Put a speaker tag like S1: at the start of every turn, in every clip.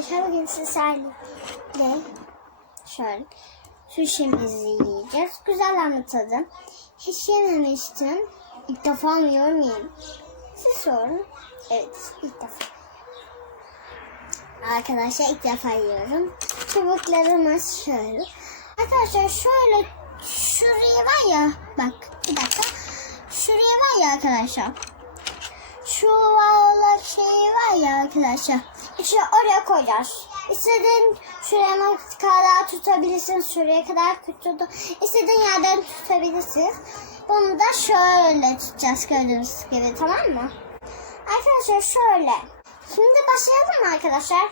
S1: arkadaşlar bugün sizlerle şöyle suşimizi yiyeceğiz. Güzel anlatalım. Hiç yememiştim. İlk defa mı yiyorum yiyeyim. Siz sorun. Evet ilk defa. Arkadaşlar ilk defa yiyorum. Çubuklarımız şöyle. Arkadaşlar şöyle şuraya var ya bak bir dakika. Şuraya var ya arkadaşlar. Şu şey var ya arkadaşlar. İşte oraya koyacağız. İstediğin şuraya kadar tutabilirsin. Şuraya kadar tuttu. İstediğin yerden tutabilirsiniz. Bunu da şöyle tutacağız gördüğünüz gibi tamam mı? Arkadaşlar şöyle. Şimdi başlayalım arkadaşlar?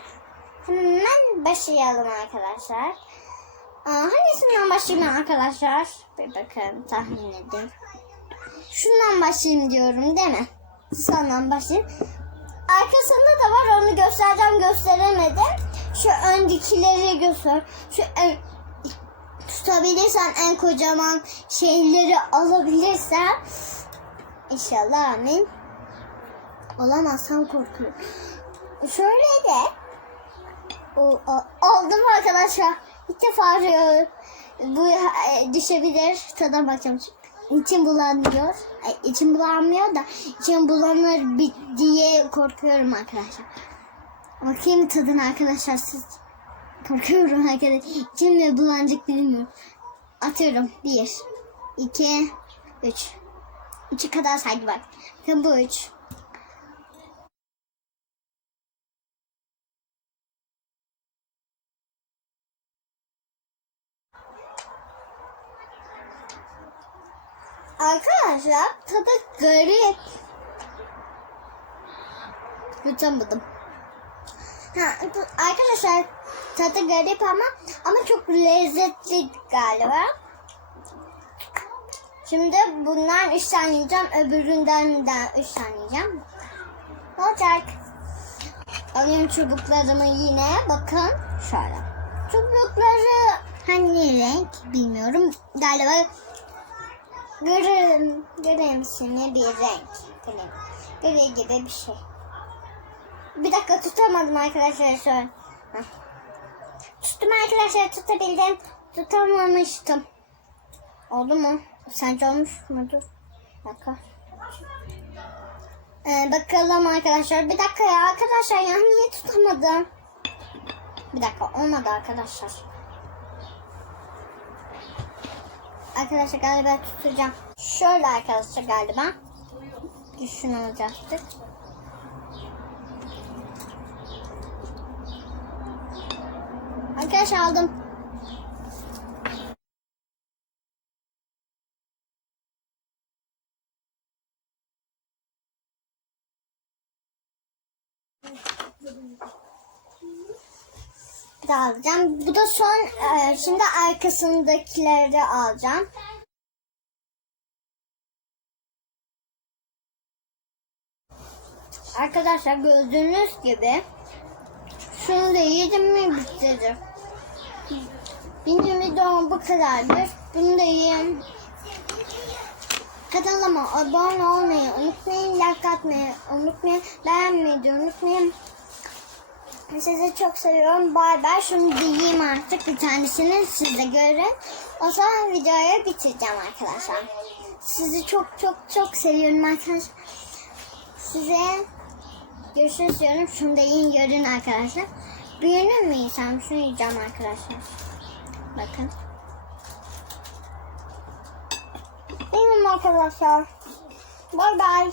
S1: Hemen başlayalım arkadaşlar. Aa, hangisinden başlayayım arkadaşlar? Bir bakın tahmin edin. Şundan başlayayım diyorum değil mi? Sondan başlayayım. Arkasında da var onu göstereceğim gösteremedim. Şu öndekileri göster. Şu en, tutabilirsen en kocaman şeyleri alabilirsen inşallah amin. Olamazsam korkuyorum. Şöyle de o, o, aldım arkadaşlar. İlk defa arıyorum. Bu e, düşebilir. Tadına bakacağım. İçim bulanıyor. Ay, içim bulanmıyor da içim bulanır diye korkuyorum arkadaşlar. Bakayım tadına arkadaşlar siz. Korkuyorum arkadaşlar. İçim de bulanacak bilmiyorum. Atıyorum. Bir, iki, üç. Üçe kadar saydı bak. Bakın bu üç. Arkadaşlar tadı garip. Yutamadım. Ha, arkadaşlar tadı garip ama ama çok lezzetli galiba. Şimdi bundan üç tane yiyeceğim. Öbüründen de üç tane yiyeceğim. Olacak? Alayım çubuklarımı yine. Bakın şöyle. Çubukları hangi renk bilmiyorum. Galiba Gri, grimsini bir renk. Gri, gri gibi bir şey. Bir dakika tutamadım arkadaşlar şu an. Heh. Tuttum arkadaşlar tutabildim. Tutamamıştım. Oldu mu? Sence olmuş mudur? Bir dakika. Ee, bakalım arkadaşlar. Bir dakika ya arkadaşlar ya niye tutamadım? Bir dakika olmadı arkadaşlar. Arkadaşlar galiba tutacağım. Şöyle arkadaşlar galiba. Düşün olacaktık. Arkadaşlar aldım. Bir daha alacağım. Bu da son. e, şimdi arkasındakileri alacağım. Arkadaşlar gördüğünüz gibi şunu da yedim mi bitirdim. Benim videom bu kadardır. Bunu da yiyeyim. Kanalıma abone olmayı unutmayın. Like atmayı unutmayın. Beğenmeyi de unutmayın. Sizi çok seviyorum. Bay bay. Şunu diyeyim artık bir tanesini siz görün. O zaman videoyu bitireceğim arkadaşlar. Sizi çok çok çok seviyorum arkadaşlar. Size görüşürüz diyorum. Şunu da görün arkadaşlar. Büyünür mü? Şunu yiyeceğim arkadaşlar. Bakın. Benim arkadaşlar. Bay bay.